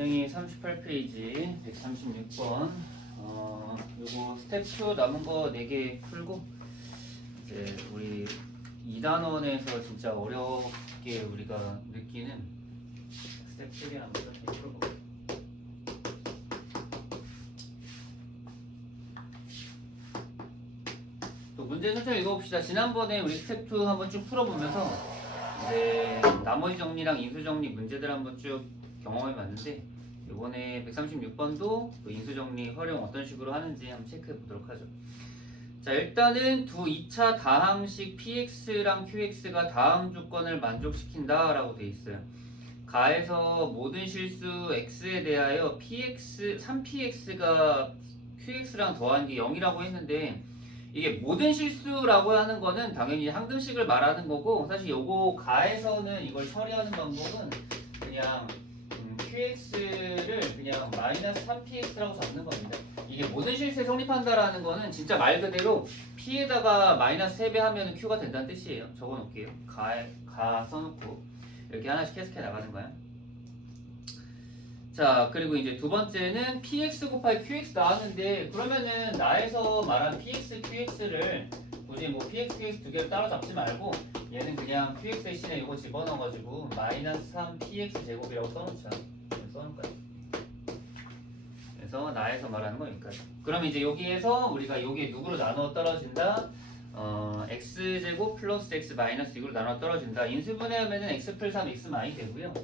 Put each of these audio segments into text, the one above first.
문쟁이 38페이지 136번 요거 스텝 2 남은 거 4개 풀고 이제 우리 2단원에서 진짜 어렵게 우리가 느끼는 스텝 3개 한번 풀어볼게요. 또 문제 천천히 읽어봅시다. 지난번에 우리 스텝 2 한번 쭉 풀어보면서 이제 나머지 정리랑 인수 정리 문제들 한번 쭉 경험해봤는데 이번에 136번도 인수 정리 활용 어떤 식으로 하는지 한번 체크해 보도록 하죠. 자, 일단은 두 2차 다항식 px랑 qx가 다음 조건을 만족시킨다 라고 돼 있어요. 가에서 모든 실수 x에 대하여 px, 3px가 qx랑 더한 게 0이라고 했는데 이게 모든 실수라고 하는 거는 당연히 항등식을 말하는 거고, 사실 요거 가에서는 이걸 처리하는 방법은 그냥 qx를 그냥 마이너스 3px라고 적는 겁니다. 이게 모든 실수에 성립한다라는 거는 진짜 말 그대로 p에다가 마이너스 3배 하면 q가 된다는 뜻이에요. 적어 놓을게요. 가 써놓고 이렇게 하나씩 해석해 나가는 거야. 자, 그리고 이제 두 번째는 px 곱하기 qx 나왔는데, 그러면은 나에서 말한 px, qx를 굳이 뭐 px, qx 두 개를 따로 잡지 말고 얘는 그냥 qx 대신에 이거 집어넣어가지고 마이너스 3px 제곱이라고 써놓자. 써놓을 거야. 그래서 나에서 말하는 거 여기까지. 그럼 이제 여기에서 우리가 여기 누구로 나누어 떨어진다? x제곱 플러스 x 마이너스 6으로 나누어 떨어진다. 인수분해하면은 x 플 3 x 마이 되고요.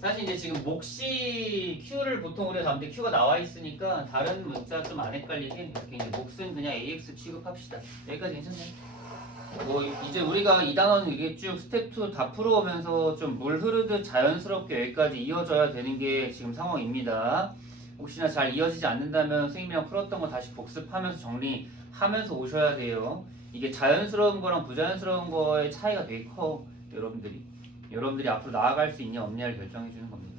사실 이제 지금 몫이 q를 보통 우리가 잡는데 q가 나와 있으니까 다른 문자 좀 안 헷갈리게 이렇게 이제 몫은 그냥 ax 취급합시다. 여기까지 괜찮나요? 뭐 이제 우리가 2단원 이게 쭉 스텝 2 다 풀어오면서 좀 물 흐르듯 자연스럽게 여기까지 이어져야 되는 게 지금 상황입니다. 혹시나 잘 이어지지 않는다면 선생님이랑 풀었던 거 다시 복습하면서 정리하면서 오셔야 돼요. 이게 자연스러운 거랑 부자연스러운 거의 차이가 되게 커. 여러분들이 앞으로 나아갈 수 있냐 없냐를 결정해 주는 겁니다.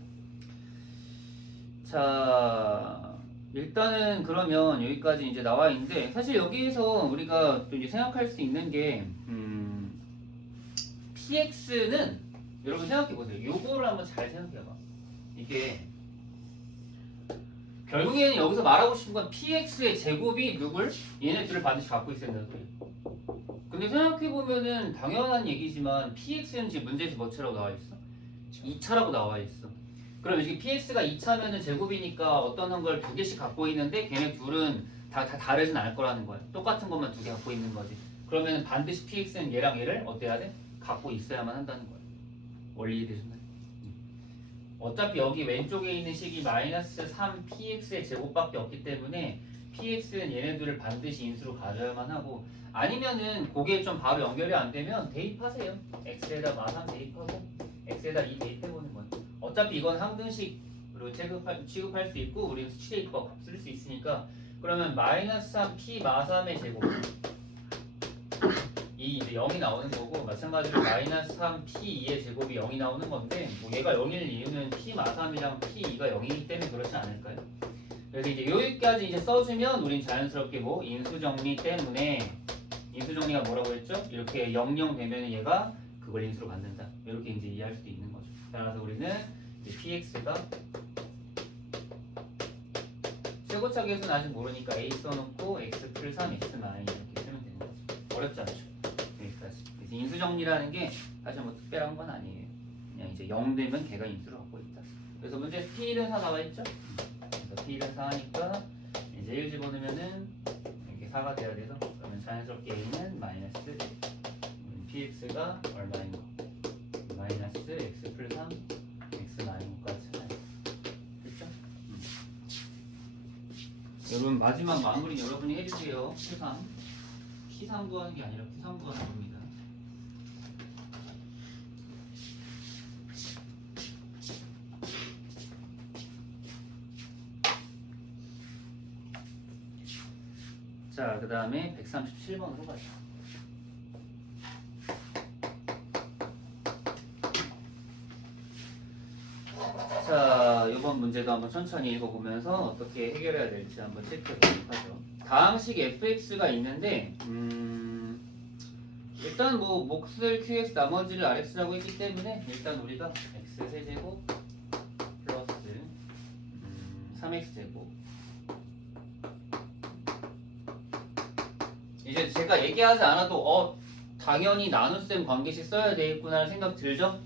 자, 일단은 그러면 여기까지 이제 나와 있는데, 사실 여기에서 우리가 또 이제 생각할 수 있는 게 px는 여러분 생각해 보세요. 요거를 한번 잘 생각해 봐. 이게 결국에는 여기서 말하고 싶은 건 px의 제곱이 누굴? 얘네들을 반드시 갖고 있어야 된다는 소리예요. 근데 생각해보면은 당연한 얘기지만 px는 지금 문제에서 뭐차라고 나와 있어? 2차라고 나와 있어. 그럼 지금 px가 2차면은 제곱이니까 어떤 걸 두 개씩 갖고 있는데 걔네 둘은 다 다르진 않을 거라는 거야. 똑같은 것만 두 개 갖고 있는 거지. 그러면 반드시 px는 얘랑 얘를 어때야 돼? 갖고 있어야만 한다는 거야. 원리 이해되셨나요? 어차피 여기 왼쪽에 있는 식이 마이너스 3px의 제곱밖에 없기 때문에 px는 얘네들을 반드시 인수로 가져야만 하고, 아니면은 그게 좀 바로 연결이 안 되면 대입하세요. x에다 마3 대입하고 x에다 2 대입해보는 거예요. 어차피 이건 항등식으로 취급할 수 있고 우리는 수치대입법 쓸 수 있으니까, 그러면 마이너스 3p 마3의 제곱 이 이제 0이 나오는 거고, 마찬가지로 마이너스 3p2의 제곱이 0이 나오는 건데, 뭐 얘가 0일 이유는 p 마3이랑 p2가 0이기 때문에 그렇지 않을까요? 그래서 이제 여기까지 이제 써주면 우린 자연스럽게 뭐 인수정리 때문에, 인수정리가 뭐라고 했죠? 이렇게 00 되면 얘가 그걸 인수로 만든다. 이렇게 이제 이해할 수도 있는 거죠. 따라서 우리는 이제 px가 최고차 계수는 아직 모르니까 a 써놓고 x 플 3 x 마이 이렇게 쓰면 되는 거죠. 어렵지 않죠? 여기까지. 그래서 인수정리라는 게 사실 뭐 특별한 건 아니에요. 그냥 이제 0 되면 걔가 인수를 갖고 있다. 그래서 문제 p는 4 나와 있죠? 그래서 p는 4니까 이제 1 집어넣으면은 이렇게 4가 돼야 돼서, 그러면 자연스럽게 a는 마이너스 px가 얼마인 거? 마이너스 x 플 3 x 마이너스 5까지 찾아야 돼. 됐죠? 여러분 마지막 마무리 여러분이 해주세요. P3 구하는 게 아니라 P3 구하는 겁니다. 자, 그 다음에 137번으로 가죠. 자, 이번 문제도 한번 천천히 읽어보면서 어떻게 해결해야 될지 한번 체크해 보도록 하죠. 다항식 fx가 있는데 일단 뭐 몫을 QX 나머지를 RX라고 했기 때문에 일단 우리가 X 세제곱 플러스 3X 제곱 이제 제가 얘기하지 않아도 당연히 나눗셈 관계식 써야 되겠구나라는 생각 들죠?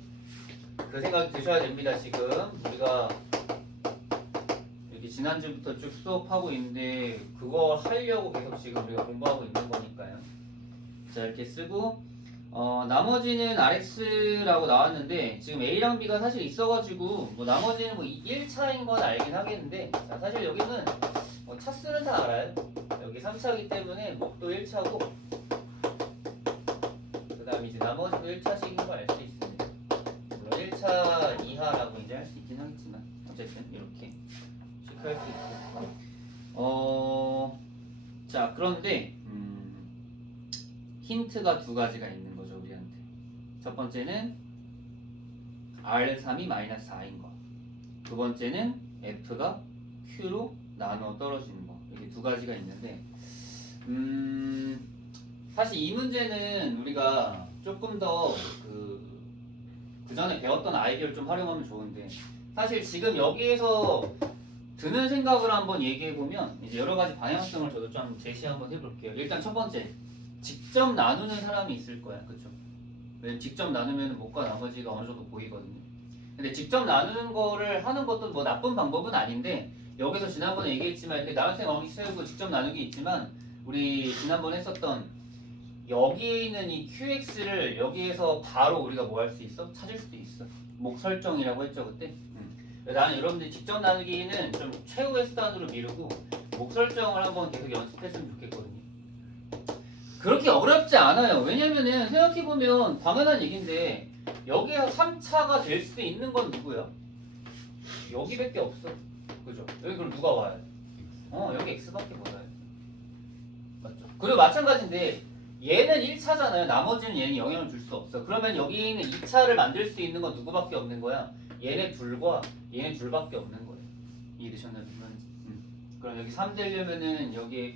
그 생각 드셔야 됩니다. 지금 우리가 이렇게 지난주부터 쭉 수업하고 있는데 그거 하려고 계속 지금 우리가 공부하고 있는 거니까요. 자 이렇게 쓰고 나머지는 RX라고 나왔는데 지금 A랑 B가 사실 있어가지고 뭐 나머지는 뭐 1차인 건 알긴 하겠는데 자 사실 여기는 차수는 다 알아요. 여기 3차이기 때문에 목도 1차고 그 다음에 이제 나머지도 1차식인 걸 알 수 있습니다. 물론 1차 이하라고 이제 할 수 있긴 하겠지만 어쨌든 이렇게 체크할 수 있고 자 그런데 힌트가 두 가지가 있는 거죠 우리한테. 첫 번째는 R3이 마이너스 4인 거. 두 번째는 F가 Q로 나누어 떨어지는 거. 이렇게 두 가지가 있는데 사실 이 문제는 우리가 조금 더 그 전에 배웠던 아이디어를 좀 활용하면 좋은데 사실 지금 여기에서 드는 생각을 한번 얘기해 보면 이제 여러 가지 방향성을 저도 좀 제시 한번 해볼게요. 일단 첫 번째 직접 나누는 사람이 있을 거야, 그렇죠? 왜냐면 직접 나누면 목과 나머지가 어느 정도 보이거든요. 근데 직접 나누는 거를 하는 것도 뭐 나쁜 방법은 아닌데 여기서 지난번에 얘기했지만 이렇게 나눗셈 관계식 세우고 직접 나누기 있지만 우리 지난번에 했었던 여기에 있는 이 QX를 여기에서 바로 우리가 뭐 할 수 있어? 찾을 수도 있어. 목 설정이라고 했죠 그때? 나는 여러분들이 직접 나누기는 좀 최후의 수단으로 미루고 목 설정을 한번 계속 연습했으면 좋겠거든요. 그렇게 어렵지 않아요. 왜냐면은 생각해보면 당연한 얘기인데 여기에서 3차가 될 수 있는 건 누구야? 여기밖에 없어. 그죠? 여기 그럼 누가 와야 돼? 여기 X밖에 못 와요. 맞죠? 그리고 마찬가지인데 얘는 1차잖아요. 나머지는 얘는 영향을 줄 수 없어. 그러면 여기 있는 2차를 만들 수 있는 건 누구밖에 없는 거야? 얘네 둘과 얘네 둘밖에 없는 거예요. 이해되셨나요? 그럼 여기 3 되려면은 여기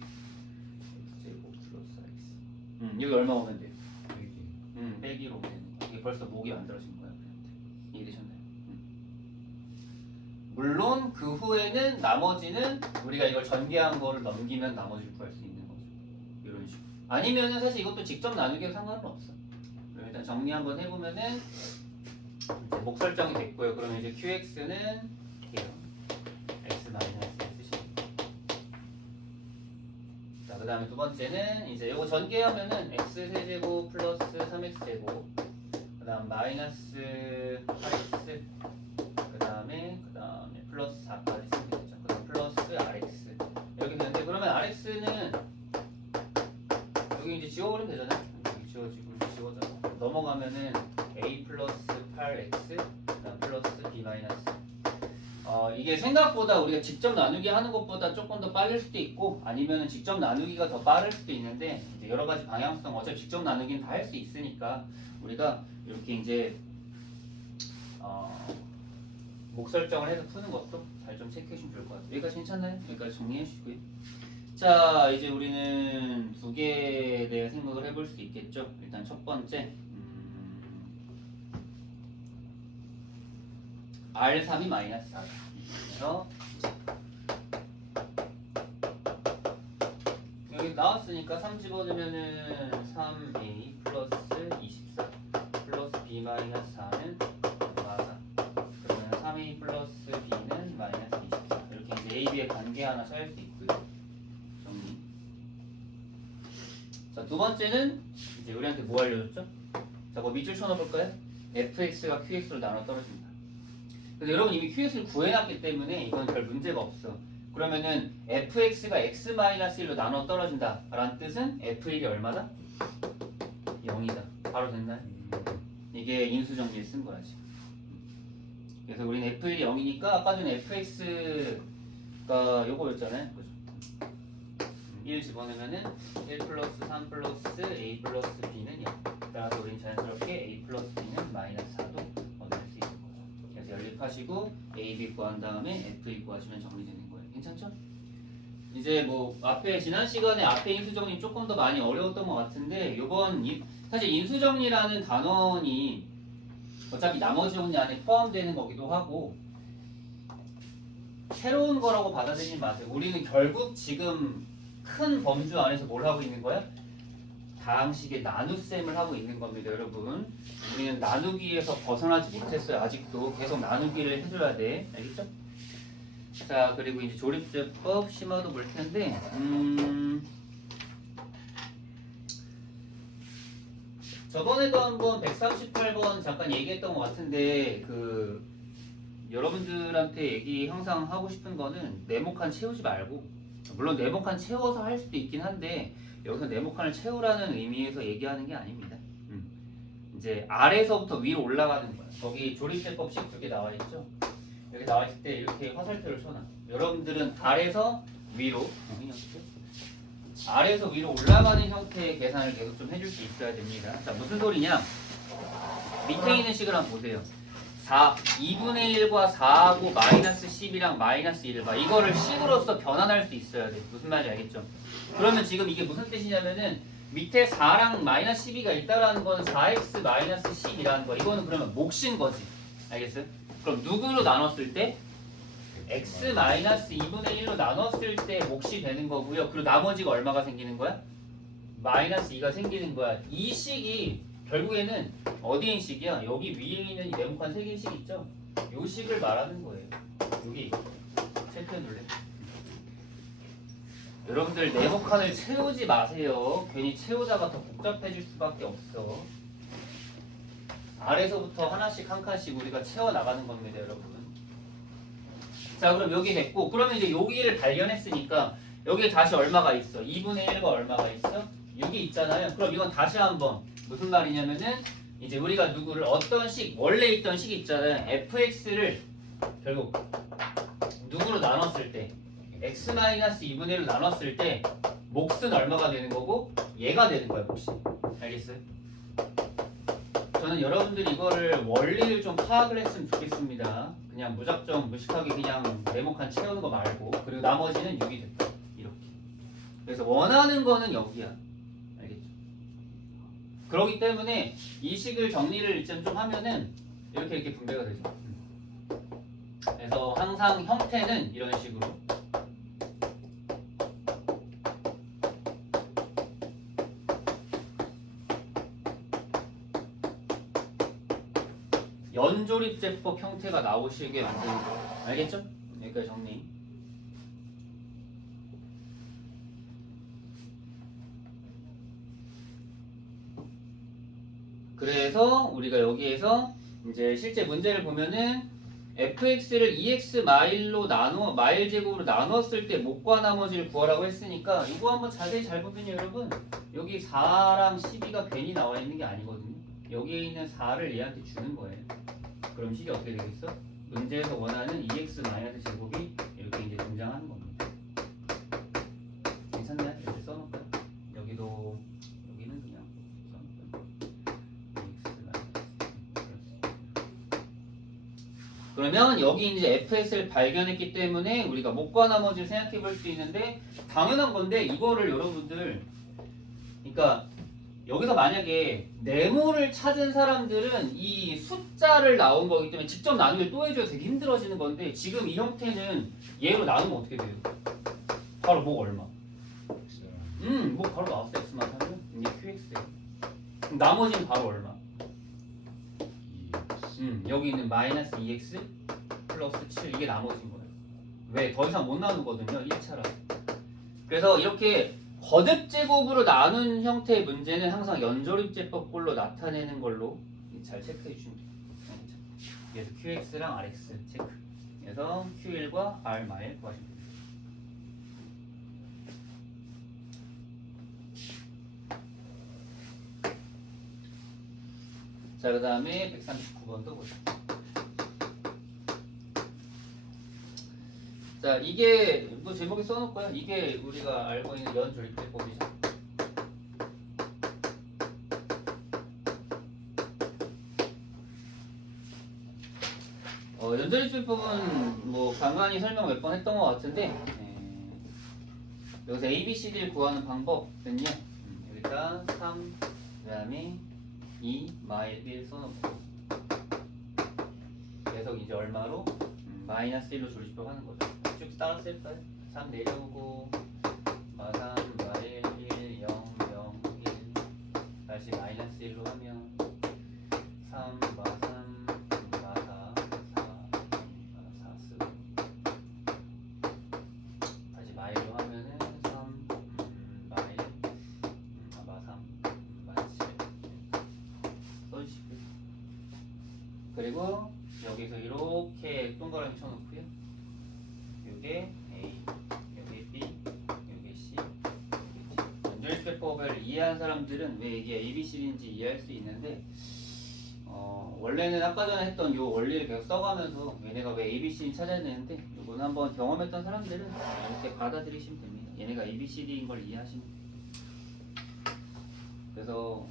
X제곱 플러스 X 여기 얼마 오면 돼요? 빼기로 오면 되는 거야. 이게 벌써 목이 만들어진 거야. 이해되셨나요? 물론 그 후에는 나머지는 우리가 이걸 전개한 거를 넘기면 나머지를 구할 수 있는 거죠. 이런 식으로. 아니면은 사실 이것도 직접 나누기에 상관은 없어. 일단 정리 한번 해보면은 이제 목 설정이 됐고요. 그러면 이제 QX는 이렇게요. X 마이너스 쓰시면. 자, 그 다음에 두 번째는 이제 이거 전개하면은 X 세제곱 플러스 3X 제곱. 그 다음 마이너스 8X. 그 다음에 플러스 4까지 쓰면 되죠. 그 다음 플러스 RX. 이렇게 되는데 그러면 RX는 여기 이제 지워버리면 되잖아요. 여기 지워지고 지워져. 넘어가면은 A 플러스 8X 그다음 플러스 B 마이너스. 이게 생각보다 우리가 직접 나누기 하는 것보다 조금 더 빠를 수도 있고 아니면은 직접 나누기가 더 빠를 수도 있는데 이제 여러 가지 방향성 어차피 직접 나누기는 다 할 수 있으니까 우리가 이렇게 이제 목 설정을 해서 푸는 것도 잘 좀 체크해 주시면 좋을 것 같아요. 여기까지 괜찮나요? 여기까지 정리해 주시고요. 자 이제 우리는 두 개에 대해 생각을 해볼 수 있겠죠. 일단 첫 번째 R3이 마이너스 4 그래서 여기 나왔으니까 3 집어넣으면은 3A 플러스 24 플러스 B 마이너스 4는 4 그러면 3A 플러스 B는 마이너스 24 이렇게 이제 A, B의 관계 하나 찾을 수 있고요. 정리. 자, 두 번째는 이제 우리한테 뭐 알려줬죠? 자, 뭐 밑줄 쳐넣어볼까요? fx가 qx로 나눠 떨어진다. 근데 여러분 이미 qx를 구해놨기 때문에 이건 별 문제가 없어. 그러면은 fx가 x-1로 나눠 떨어진다 라는 뜻은 f1이 얼마다? 0이다. 바로 됐나요? 이게 인수정리를 쓴 거야 지금. 그래서 우리는 f1이 0이니까 아까 전에 fx가 요거였잖아요. 그죠? 1 집어넣으면은 1 플러스 3 플러스 a 플러스 b는 0. 따라서 우리는 자연스럽게 a 플러스 b는 마이너스 4도 얻을 수 있는 거죠. 그래서 연립하시고 a, b 구한 다음에 f2 구하시면 정리되는 거예요. 괜찮죠? 이제 뭐 앞에 지난 시간에 앞에 인수정리 조금 더 많이 어려웠던 것 같은데 사실 인수정리라는 단원이 어차피 나머지 정리 안에 포함되는 거기도 하고 새로운 거라고 받아들이지 마세요. 우리는 결국 지금 큰 범주 안에서 뭘 하고 있는 거야? 다항식의 나눗셈을 하고 있는 겁니다, 여러분. 우리는 나누기에서 벗어나지 못했어요. 아직도 계속 나누기를 해줘야 돼. 알겠죠? 자, 그리고 이제 조립제법 심화도 볼 텐데, 저번에도 한번 138번 잠깐 얘기했던 것 같은데, 여러분들한테 얘기 항상 하고 싶은 거는 네모칸 채우지 말고, 물론 네모칸 채워서 할 수도 있긴 한데, 여기서 네모칸을 채우라는 의미에서 얘기하는 게 아닙니다. 이제 아래서부터 위로 올라가는 거야. 거기 조립제법식 2개 나와 있죠. 여기 나와 있을 때 이렇게 화살표를 쳐놔. 여러분들은 아래서 위로, 아래에서 위로 올라가는 형태의 계산을 계속 좀 해줄 수 있어야 됩니다. 자, 무슨 소리냐? 밑에 있는 식을 한번 보세요. 2분의 1과 4하고 마이너스 10이랑 마이너스 1 봐. 이거를 식으로서 변환할 수 있어야 돼. 무슨 말인지 알겠죠? 그러면 지금 이게 무슨 뜻이냐면은 밑에 4랑 마이너스 12가 있다라는 건 4x 마이너스 10이라는 거. 이거는 그러면 몫인 거지. 알겠어요? 그럼 누구로 나눴을 때? x 마이너스 2분의 1로 나눴을 때 몫이 되는 거고요. 그리고 나머지가 얼마가 생기는 거야? 마이너스 2가 생기는 거야. 이 식이 결국에는 어디인 식이야? 여기 위에 있는 이 네모칸 3개의 식 있죠? 요 식을 말하는 거예요. 여기 체크해 놓을래? 여러분들 네모칸을 채우지 마세요. 괜히 채우다가 더 복잡해질 수밖에 없어. 아래서부터 하나씩 한 칸씩 우리가 채워나가는 겁니다, 여러분. 자, 그럼 여기 됐고, 그러면 이제 여기를 발견했으니까 여기에 다시 얼마가 있어? 2분의 1과 얼마가 있어? 6이 있잖아요. 그럼 이건 다시 한번 무슨 말이냐면은 이제 우리가 누구를 어떤 식, 원래 있던 식 있잖아요. fx를 결국 누구로 나눴을 때 x-2분의 1로 나눴을 때 몫은 얼마가 되는 거고 얘가 되는 거야, 몫이. 알겠어요? 저는 여러분들이 이거를 원리를 좀 파악을 했으면 좋겠습니다. 그냥 무작정 무식하게 그냥 네모칸 채우는 거 말고, 그리고 나머지는 6이 됐다. 이렇게. 그래서 원하는 거는 여기야. 알겠죠? 그렇기 때문에 이 식을 정리를 일단 좀 하면은 이렇게 분배가 되죠. 그래서 항상 형태는 이런 식으로 연조립제법 형태가 나오시게 만드는 거예요. 알겠죠? 여기까지 정리. 그래서 우리가 여기에서 이제 실제 문제를 보면은 fx를 2x 마일로 마일 제곱으로 나눴을 때 몫과 나머지를 구하라고 했으니까 이거 한번 자세히 잘 보면요, 여러분. 여기 4랑 12가 괜히 나와 있는 게 아니거든요. 여기에 있는 4를 얘한테 주는 거예요. 그럼 식이 어떻게 되겠어? 문제에서 원하는 2x 마이너스 제곱이 이렇게 이제 등장하는 겁니다. 괜찮나요? 이렇게 써놓을까요? 여기도 여기는 그냥 써놓을까요? 2x 마이너스. 그러면 여기 이제 fx를 발견했기 때문에 우리가 몫과 나머지를 생각해 볼 수 있는데 당연한 건데 이거를 여러분들 그러니까 여기서 만약에 네모를 찾은 사람들은 이 숫자를 나온 거기 때문에 직접 나누기를 또 해줘야 되게 힘들어지는 건데 지금 이 형태는 얘로 나누면 어떻게 돼요? 바로 목 얼마? 목 바로 나왔어. x만 하면 이게 qx예요. 그럼 나머지는 바로 얼마? 여기 있는 마이너스 2x 플러스 7 이게 나머지인 거예요. 왜? 더 이상 못 나누거든요. 1차라. 그래서 이렇게 거듭 제곱으로 나눈 형태의 문제는 항상 연조립제법꼴로 나타내는 걸로 잘 체크해 주시면 돼요. 그래서 QX랑 RX 체크. 그래서 Q1과 R 마일 구하시면 됩니다. 자, 그 다음에 139번도 보시죠. 자, 이게 뭐 제목에 써놓고요. 이게 우리가 알고 있는 연조립제법이죠. 연조립제법은 뭐 간간히 설명 몇 번 했던 것 같은데 여기서 A, B, C, D를 구하는 방법은요. 여기다 3, 그 다음에 2, 마일 1 써놓고 계속 이제 얼마로? 마이너스 1로 조립법 하는 거죠. 쭉 따라 쓸까요? 3 내려오고 마3 마일 1 0 0 1 다시 마이너스 1로 하면 3 마3 마4 4 쓰고 다시 마일로 하면은 3 마일 마3 마7 써주시고요. 그리고 여기서 이렇게 동그라미 쳐놓고요. 요게 A, 요게 B, 요게 C, 요게 D. 연결법을 이해한 사람들은 왜 이게 A, B, C인지 이해할 수 있는데 원래는 아까 전에 했던 요 원리를 계속 써가면서 얘네가 왜 A, B, C인 찾아야 되는데 요거는 한번 경험했던 사람들은 이렇게 받아들이시면 됩니다. 얘네가 A, B, C인 걸 이해하시면 돼요. 그래서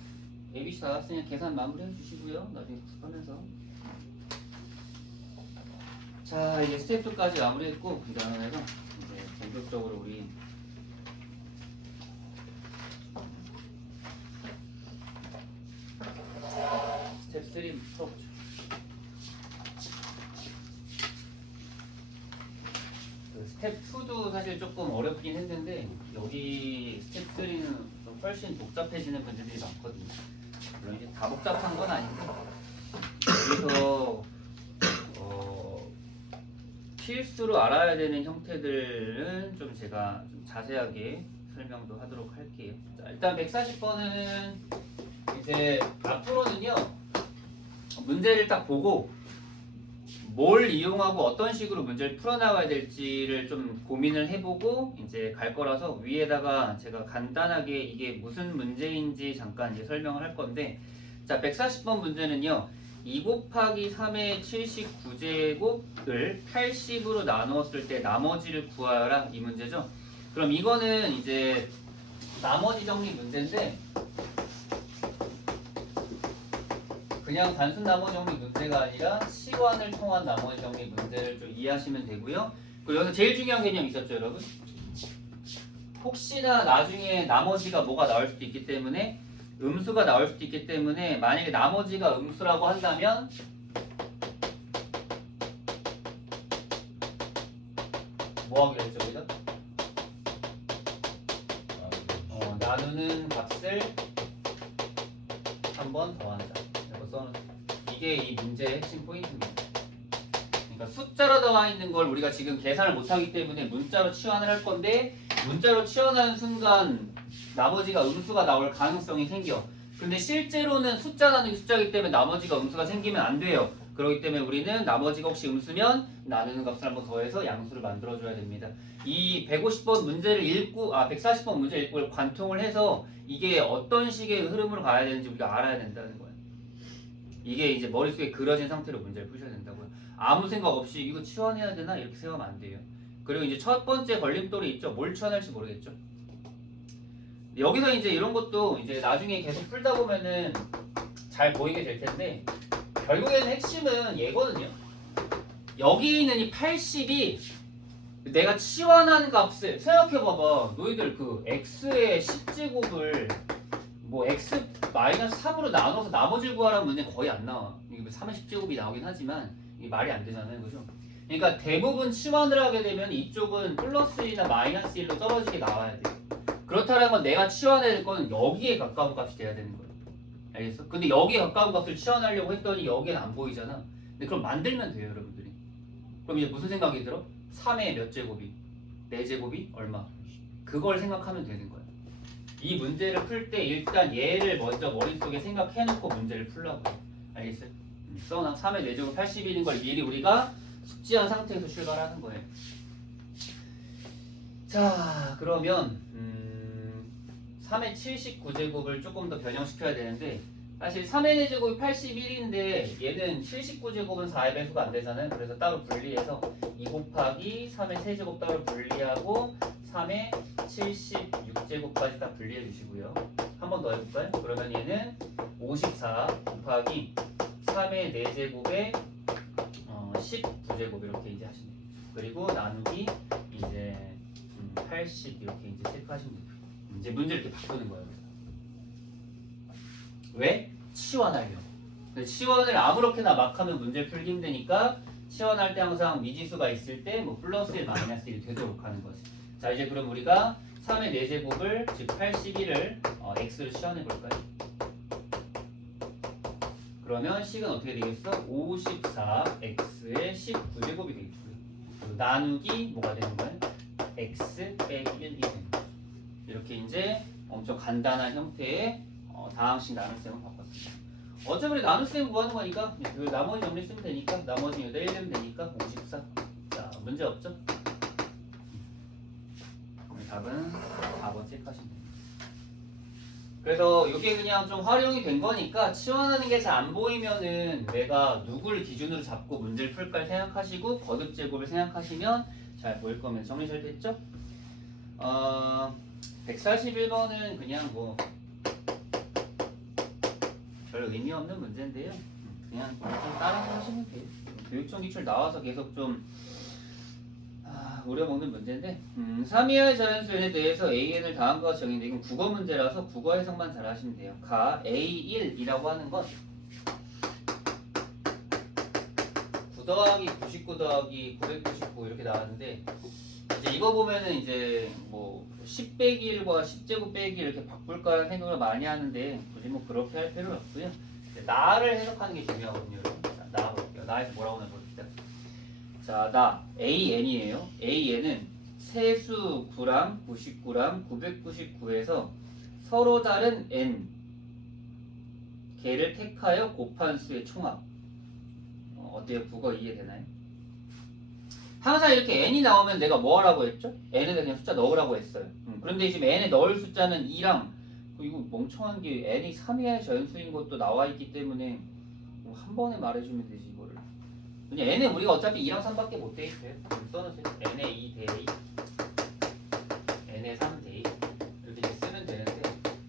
A, B, C 나왔으니 계산 마무리 해주시고요. 나중에 복습하면서 자, 이제 스텝 2까지 마무리했고 그 다음에는 이제 본격적으로 우리 스텝 3 풀어보죠. 그 스텝 2도 사실 조금 어렵긴 했는데 여기 스텝 3는 좀 훨씬 복잡해지는 문제들이 많거든요. 물론 이제 다 복잡한 건 아닌데 여기서 필수로 알아야 되는 형태들은 좀 제가 좀 자세하게 설명도 하도록 할게요. 자, 일단 140번은 이제 앞으로는요 문제를 딱 보고 뭘 이용하고 어떤 식으로 문제를 풀어나가야 될지를 좀 고민을 해보고 이제 갈 거라서 위에다가 제가 간단하게 이게 무슨 문제인지 잠깐 이제 설명을 할 건데, 자 140번 문제는요 2 곱하기 3의 79제곱을 80으로 나누었을 때 나머지를 구하여라 이 문제죠. 그럼 이거는 이제 나머지 정리 문제인데 그냥 단순 나머지 정리 문제가 아니라 시관을 통한 나머지 정리 문제를 좀 이해하시면 되고요. 그리고 여기서 제일 중요한 개념이 있었죠 여러분. 혹시나 나중에 나머지가 뭐가 나올 수도 있기 때문에 음수가 나올 수도 있기 때문에 만약에 나머지가 음수라고 한다면 뭐 하기로 했죠 우리가? 나누는 값을 한 번 더한다. 이거 써놓은 이게 이 문제의 핵심 포인트입니다. 그러니까 숫자로 나와 있는 걸 우리가 지금 계산을 못하기 때문에 문자로 치환을 할 건데 문자로 치환하는 순간 나머지가 음수가 나올 가능성이 생겨. 근데 실제로는 숫자 나누기 숫자이기 때문에 나머지가 음수가 생기면 안 돼요. 그렇기 때문에 우리는 나머지가 혹시 음수면 나누는 값을 한번 더해서 양수를 만들어줘야 됩니다. 이 150번 문제를 읽고 140번 문제 읽고 관통을 해서 이게 어떤 식의 흐름으로 가야 되는지 우리가 알아야 된다는 거예요. 이게 이제 머릿속에 그려진 상태로 문제를 푸셔야 된다고요. 아무 생각 없이 이거 치환해야 되나 이렇게 생각하면 안 돼요. 그리고 이제 첫 번째 걸림돌이 있죠. 뭘 치환할지 모르겠죠. 여기서 이제 이런 것도 이제 나중에 계속 풀다 보면은 잘 보이게 될 텐데 결국에는 핵심은 얘거든요. 여기 있는 이 80이 내가 치환한 값을 생각해봐봐. 너희들 그 x의 10제곱을 뭐 x 마이너스 3으로 나눠서 나머지를 구하라는 문제는 거의 안 나와. 이게 3의 10제곱이 나오긴 하지만 이게 말이 안 되잖아요, 그죠? 그러니까 대부분 치환을 하게 되면 이쪽은 플러스 1이나 마이너스 1로 떨어지게 나와야 돼. 그렇다는 건 내가 치환해야 될 거는 여기에 가까운 값이 돼야 되는 거예요. 알겠어? 근데 여기에 가까운 값을 치환하려고 했더니 여기엔 안 보이잖아. 근데 그럼 만들면 돼요, 여러분들이. 그럼 이제 무슨 생각이 들어? 3의 몇 제곱이? 4제곱이 얼마? 그걸 생각하면 되는 거야. 이 문제를 풀 때 일단 얘를 먼저 머릿속에 생각해놓고 문제를 풀라고 해. 알겠어요? 써놔. 3의 4제곱 80일인 걸 미리 우리가 숙지한 상태에서 출발하는 거예요. 자, 그러면 3의 79제곱을 조금 더 변형시켜야 되는데 사실 3의 4제곱이 81인데 얘는 79제곱은 4의 배수가 안 되잖아요. 그래서 따로 분리해서 2 곱하기 3의 세제곱 따로 분리하고 3의 76제곱까지 딱 분리해 주시고요. 한 번 더 해볼까요? 그러면 얘는 54 곱하기 3의 4제곱에 19제곱 이렇게 이제 하시면 돼요. 그리고 나누기 이제 80 이렇게 이제 체크하시면 돼요. 이제 문제 이렇게 바꾸는 거예요. 왜? 치환하려고. 근데 치환을 아무렇게나 막 하면 문제 풀기 힘드니까 치환할 때 항상 미지수가 있을 때 뭐 플러스 1, 마이너스 1이 되도록 하는 거지. 자, 이제 그럼 우리가 3의 4제곱을 즉 81을 x로 치환해 볼까요? 그러면 식은 어떻게 되겠어? 54x의 19제곱이 되겠고요. 그리고 나누기 뭐가 되는 거예요? x 빼기 1이 되는 거예요. 이렇게 이제 엄청 간단한 형태의 다항식 나눗셈을 바꿨습니다. 어차피 나눗셈 구하는 거니까 그 나머지 정리 쓰면 되니까 나머지 여기다 1 내면 되니까 54. 자, 문제 없죠? 답은 4번 체크하시면 됩니다. 그래서 이게 그냥 좀 활용이 된 거니까 치환하는 게 잘 안 보이면은 내가 누구를 기준으로 잡고 문제를 풀까 생각하시고 거듭 제곱을 생각하시면 잘 보일 거면 정리 잘 됐죠? 141번은 그냥 뭐 별 의미 없는 문제인데요. 그냥 좀 따라서 하시면 돼요. 교육청 기출 나와서 계속 좀 우려먹는 문제인데 3이하의 자연수에 대해서 AN을 다음과 같이 정의는데 이건 국어 문제라서 국어 해석만 잘 하시면 돼요. 가 A1이라고 하는 건 9 더하기 99 더하기 999 이렇게 나왔는데 이제 이거 보면은 이제 뭐 10 빼기 1과 10제곱 빼기 1 이렇게 바꿀까 생각을 많이 하는데 굳이 뭐 그렇게 할 필요는 없고요. 나를 해석하는 게 중요하거든요. 자, 나 볼게요. 나에서 뭐라고 나볼게요. 자, 나 AN이에요. AN은 세수 9랑 99랑 999에서 서로 다른 N 개를 택하여 곱한 수의 총합. 어때요? 국어 이해되나요? 항상 이렇게 N이 나오면 내가 뭐 하라고 했죠? N에다 그냥 숫자 넣으라고 했어요. 그런데 지금 N에 넣을 숫자는 2랑 이거 멍청한 게 N이 3이하의 자연수인 것도 나와 있기 때문에 한 번에 말해주면 되지 이거를. 그냥 N은 우리가 어차피 2랑 3밖에 못 대입해요. 써놓으세요. N에 2 대입, N에 3 대입 이렇게 쓰면 되는데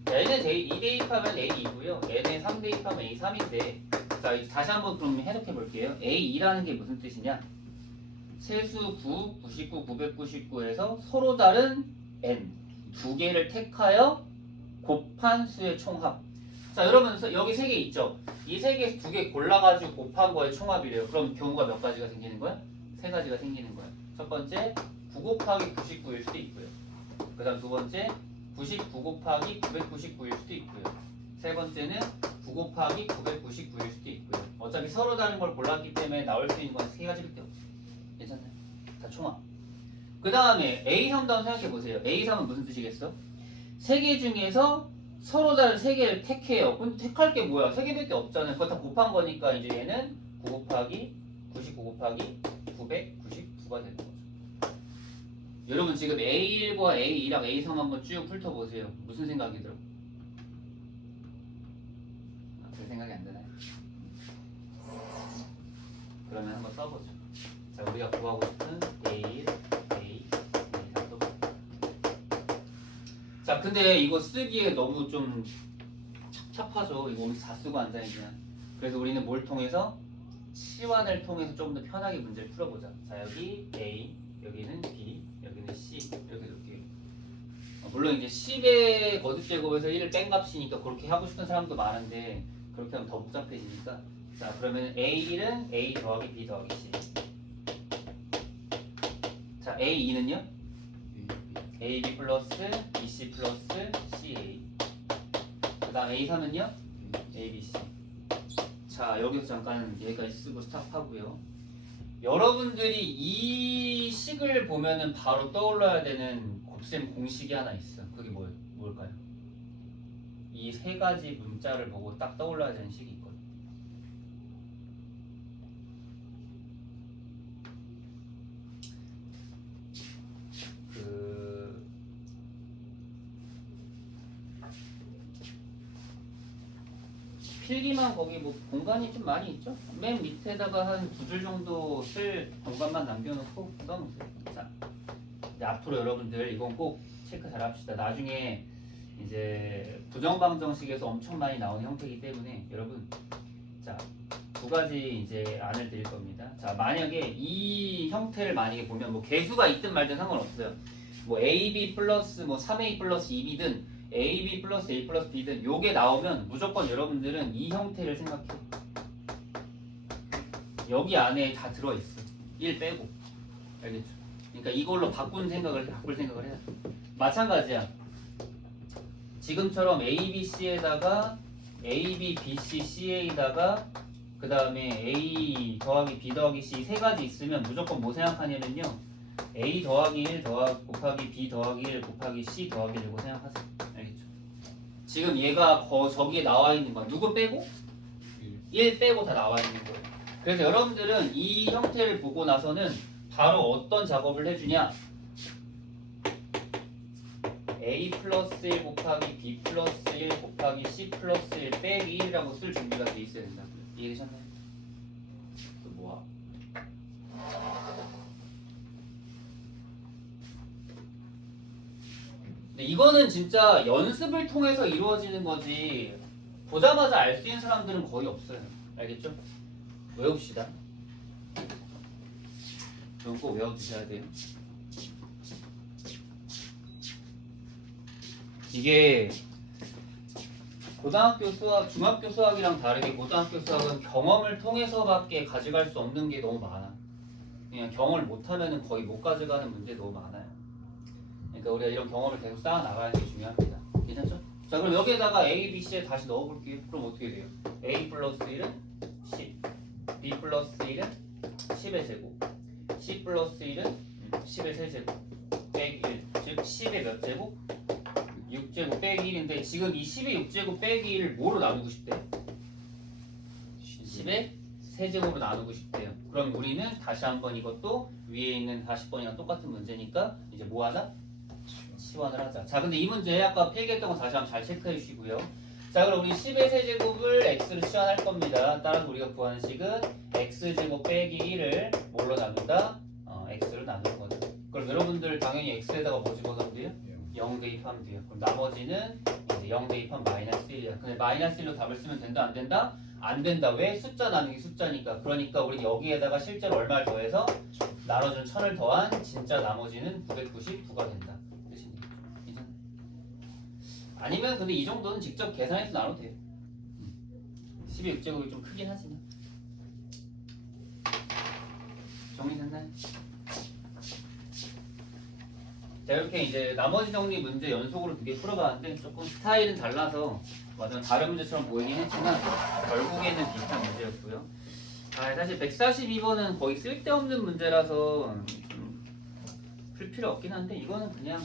N에 2 대입하면 A2고요. N에 3 대입하면 A3인데 자 다시 한번 그럼 해석해 볼게요. A2라는 게 무슨 뜻이냐? 세수 9, 99, 999에서 서로 다른 N 두 개를 택하여 곱한 수의 총합. 자 여러분 여기 3개 있죠? 이 3개에서 2개 골라가지고 곱한 거의 총합이래요. 그럼 경우가 몇 가지가 생기는 거야? 3가지가 생기는 거야. 첫 번째 9 곱하기 99일 수도 있고요. 그 다음 두 번째 99 곱하기 999일 수도 있고요. 세 번째는 9 곱하기 999일 수도 있고요. 어차피 서로 다른 걸 골랐기 때문에 나올 수 있는 건 3가지밖에 없어요. 괜찮나요? 다 총합. 그 다음에 A3도 한번 생각해보세요. A3은 무슨 뜻이겠어? 3개 중에서 서로 다른 3개를 택해요. 근데 택할 게 뭐야? 3개밖에 없잖아요. 그거 다 곱한 거니까 이제 얘는 9 곱하기 99 곱하기 999가 되는 거죠. 여러분 지금 A1과 A2랑 A3 한번 쭉 훑어보세요. 무슨 생각이 들어? 그 생각이 안 드나요? 그러면 한번 써보죠. 자, 우리가 구하고 싶은 A1, A, A3도. 자, 근데 이거 쓰기에 너무 좀 착잡하죠. 이거 오면서 다 쓰고 앉아있냐. 그래서 우리는 뭘 통해서? 치환을 통해서 좀 더 편하게 문제를 풀어보자. 자, 여기 A, 여기는 B, 여기는 C 이렇게 놓을게요. 물론 이제 10의 거듭제곱에서 1을 뺀 값이니까 그렇게 하고 싶은 사람도 많은데 그렇게 하면 더 복잡해지니까 자, 그러면 A1은 A 더하기 B 더하기 C. 자, A2는요? AB 플러스 BC 플러스 CA. 그 다음 A3은요? ABC. 자, 여기서 잠깐 여기까지 쓰고 스탑하고요. 여러분들이 이 식을 보면은 바로 떠올라야 되는 곱셈 공식이 하나 있어. 그게 뭘까요? 이 3가지 문자를 보고 딱 떠올라야 되는 식이 있거든요. 필기만 거기 뭐 공간이 좀 많이 있죠? 맨 밑에다가 한 2줄 정도 쓸 공간만 남겨놓고 써놓으세요. 자, 이제 앞으로 여러분들 이건 꼭 체크 잘 합시다. 나중에 이제 부정방정식에서 엄청 많이 나오는 형태이기 때문에 여러분 자, 2가지 이제 안을 드릴 겁니다. 자, 만약에 이 형태를 만약에 보면 뭐 개수가 있든 말든 상관없어요. 뭐 AB 플러스 뭐 3A 플러스 2B든 AB 플러스 A 플러스 B든 요게 나오면 무조건 여러분들은 이 형태를 생각해. 여기 안에 다 들어있어. 1 빼고. 알겠죠? 그러니까 이걸로 바꿀 생각을 해야 돼. 마찬가지야. 지금처럼 A, B, C에다가 A, B, B, C, C에다가 그 다음에 A 더하기 B 더하기 C 세 가지 있으면 무조건 뭐 생각하냐면요. A 더하기 1 곱하기 B 더하기 1 곱하기 C 더하기 1고 생각하세요. 알겠죠? 지금 얘가 저기에 나와 있는 건 누구 빼고? 1 빼고 다 나와 있는 거예요. 그래서 여러분들은 이 형태를 보고 나서는 바로 어떤 작업을 해주냐? A 플러스 1 곱하기 B 플러스 1 곱하기 C 플러스 1 빼기 1이라고 쓸 준비가 돼 있어야 된다. 이해되셨나요? 그 뭐야? 근데 이거는 진짜 연습을 통해서 이루어지는 거지 보자마자 알 수 있는 사람들은 거의 없어요. 알겠죠? 외웁시다. 이건 꼭 외워두셔야 돼요. 이게 고등학교 수학, 중학교 수학이랑 다르게 고등학교 수학은 경험을 통해서밖에 가져갈 수 없는 게 너무 많아. 그냥 경험을 못하면 거의 못 가져가는 문제 너무 많아요. 그러니까 우리가 이런 경험을 계속 쌓아 나가는 게 중요합니다. 괜찮죠? 자, 그럼 여기에다가 A, B, C에 다시 넣어볼게요. 그럼 어떻게 돼요? A 플러스 1은 10, B 플러스 1은 10의 제곱, C 플러스 1은 10의 세제곱, 빼기 1, 즉 10의 몇 제곱? 6제곱 빼기 1인데 지금 이 10의 6제곱 빼기 1을 뭐로 나누고 싶대요? 10의 세제곱으로 나누고 싶대요. 그럼 우리는 다시 한번 이것도 위에 있는 40번이랑 똑같은 문제니까 이제 뭐 하자? 치환을 하자. 자, 근데 이 문제 아까 필기했던 거 다시 한번 잘 체크해 주시고요. 자, 그럼 우리 10의 세제곱을 x로 치환할 겁니다. 따라서 우리가 구하는 식은 x제곱 빼기 1을 뭘로 나눈다? x로 나누는 거죠. 그럼 여러분들 당연히 x에다가 뭐 집어넣으면 돼요? 0 대입하면 돼요. 그럼 나머지는 이제 0 대입하면 마이너스 1이야. 근데 마이너스 1로 답을 쓰면 된다? 안 된다? 안 된다. 왜? 숫자 나누기 숫자니까. 그러니까 우리 여기에다가 실제로 얼마를 더해서 나눠준 1000을 더한 진짜 나머지는 999가 된다. 뜻이네요. 괜찮아요? 아니면 근데 이 정도는 직접 계산해서 나눠도 돼요. 12의 6제곱이 좀 크긴 하지만. 정리됐나요? 자, 이렇게 이제 나머지 정리 문제 연속으로 2개 풀어봤는데 조금 스타일은 달라서 완전 다른 문제처럼 보이긴 했지만 결국에는 비슷한 문제였고요. 사실 142번은 거의 쓸데없는 문제라서 풀 필요 없긴 한데 이거는 그냥